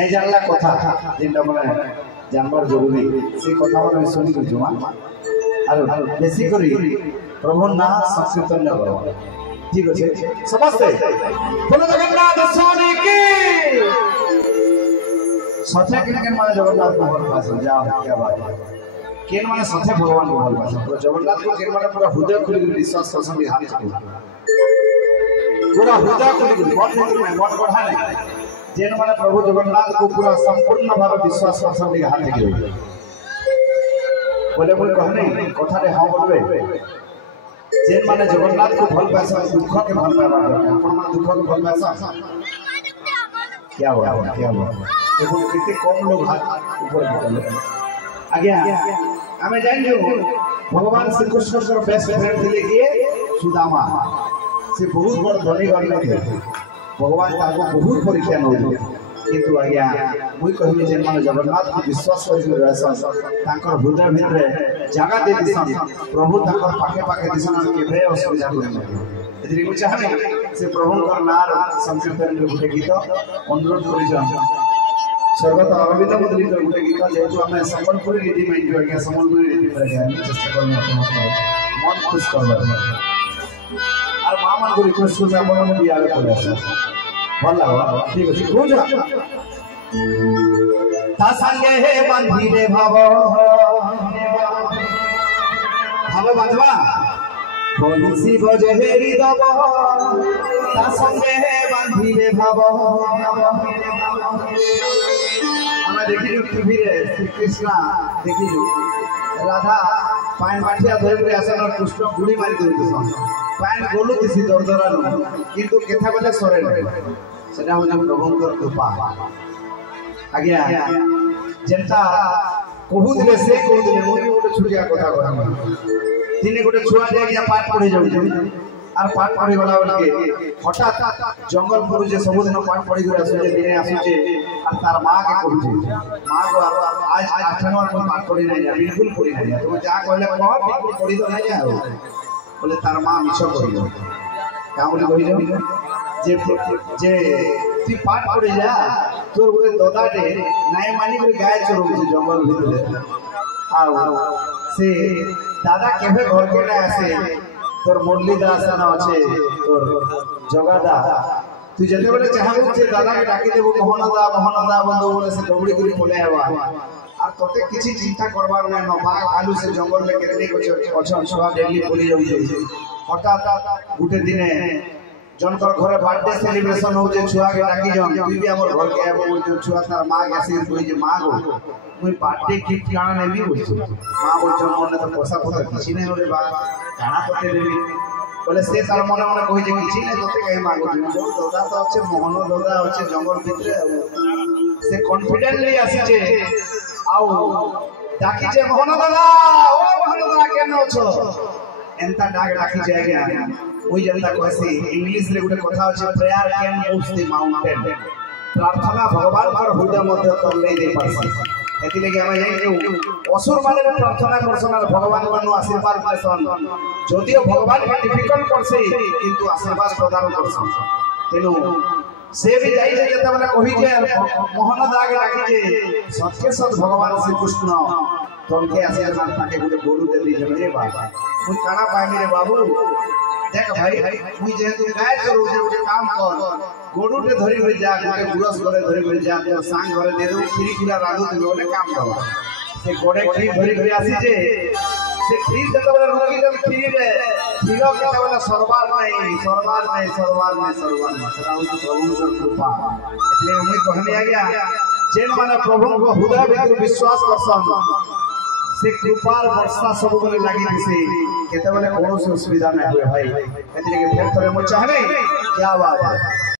नहीं जानला कथा जेनटा माने जानवर जरूरी से कथा माने सुनी कर जुमा आरो बेसी करी प्रभु ना संकीर्तन न करो ठीक আছে समझते बोलो जगन्नाथ स्वामी की सच्चा किन माने जगन्नाथ को भगवान पास जाओ क्या बात है केन माने सच्चा भगवान को भगवान पास पूरा जगन्नाथ को केन माने पूरा हृदय खुली विश्वास करसन हाथ छाड़ी पूरा हृदय खुली मन में मन बढ़ा नहीं जेन माने प्रभु जगन्नाथ को पूरा संपूर्ण भाव विश्वास करसन हाथ छाड़ी बोले बोले कहने कथा रे हां बोलबे जेन माने जगन्नाथ को भल पासा दुख के भल पाबा अपन माने दुख के भल पासा क्या हुआ देखो कितने कम लोग हाथ ऊपर निकाले आगे हमें जान जो भगवान श्री कृष्ण का बेस्ट फ्रेंड थे किए सुदामा से बहुत बड़ धनी गण थे भगवान ताको बहुत परीक्षा न होते किंतु आज्ञा मुई कहबे जे माने जगन्नाथ को विश्वास कर रहसन ताकर हृदय भितरे जगह दे दिसन प्रभु ताकर पाखे पाखे दिसन केबे असुविधा होई एतरी को चाहने से प्रभु कर नार संकीर्तन रे गुटे गीत अनुरोध करि जान सर्वत अरविंद मुद्रित गुटे गीत जेतु हमें संबलपुरी रीति में जो आज्ञा संबलपुरी रीति में आज्ञा चेष्टा करने मन खुश करबा और मामन को रिक्वेस्ट कर अपन भी आगे करे भला ठीक है बुझा ता संगे हे बांधी रे भाव बांधवा बंसी बजे हेरी दब ता संगे हे बांधी रे भाव हमें देखी टीवी रे श्री कृष्ण देखी राधा पान माठिया धरि रे आसन कृष्ण गुड़ी मारी देते सन पान गोलु दिसी दरदरा किंतु केथा बेले सरे सेटा हो प्रभुंकर कृपा आज्ञा जेंता कहू दिले से कहू दिले मोर गोटे छुटिया कथा कहम दिने गोटे छुआ जे आज्ञा पाठ पढ़ी जाउ आर पाठ पढ़ी गला के हठात जंगल पर जे सब दिन पाठ पढ़ी कर आसु जे दिने आसु जे आर तार मां के कहू जे मां को आज 8 नंबर में पाठ पढ़ी नहीं जा बिल्कुल पढ़ी नहीं जा तुम जा कहले कह बिल्कुल पढ़ी तो नहीं जा बोले तार मां मिछ कहि दो का बोली कहि दो जे तू पाठ पढ़ी जा तोर गोटे ददाटे नाय मानी कर गाय चरो जंगल भीतर आ से दादा केबे घर के ना आसे तोर मुरलीदास ना अच्छे तोर जगादा तू जते बोले चाहबो जे दादा के डाकी देबो मोहन दा बंधु बोले से दौड़ी करी पले आवा और तोते किछि चिंता करबार नै न बाघ भालू से जंगल में केतनी कुछ अच्छा छुआ डेली बोली जाउ हठात गुटे दिने जनकर घरे बर्थडे सेलिब्रेशन हो जे छुआ के डाकी जन तू भी हमर घर के आबो जे छुआ तार मां के आसी कोई जे मां गो मुई बर्थडे गिफ्ट काना नेबी बोल मां बोल जन मन तो पैसा पता किछि नै रे बा काना पते देबी बोले से तार मन मन कहि जे किछि नै तोते कहि मांगो जो दादा तो अच्छे मोहन दादा अच्छे जंगल भितरे से कॉन्फिडेंटली आसी जे आउ डाकी जे मोहन दादा ओ मोहन दादा केन अछो एंता डाक डाकी जे आज्ञा ओई जनता कहसी इंग्लिश रे गुटे कथा अछि prayer can move the mountain प्रार्थना भगवान पर हृदय मध्य कर ले दे परसी एति लगे हम जाई के असुर माने प्रार्थना करसन भगवान मानो आशीर्वाद पासन जदियो भगवान के डिफिकल्ट परसे किंतु आशीर्वाद प्रदान करसन तेनु से भी जाई जे जता वाला कहि जे मोहन दाग डाकी जे सत्य सत भगवान श्री कृष्ण तोनके आशीर्वाद ताके गुटे गोरु देली जे बाबा मुई काना पाइमी रे बाबू देख भाई मुई जेहेतु गाय चरो जे काम कर गोडू रे धरि होई जा गोटे गुरस करे धरि होई जा तो सांग घरे दे दो खीरी खीरा राधु लोले काम दवा से गोडे खीर धरि होई आसी जे से खीर जते वाला रुकी जब खीरी रे खीरो के वाला सरबार नहीं सेरा हो प्रभु को कृपा इसलिए मुई कहने आ गया जेन माने प्रभु को हृदय भीतर विश्वास करसन से कृपार वर्षा सब बोले लागी दिसे केते बेले कोनो असुविधा नहीं हुए भाई एतने के फेर थरे मो चाहबे क्या बात है।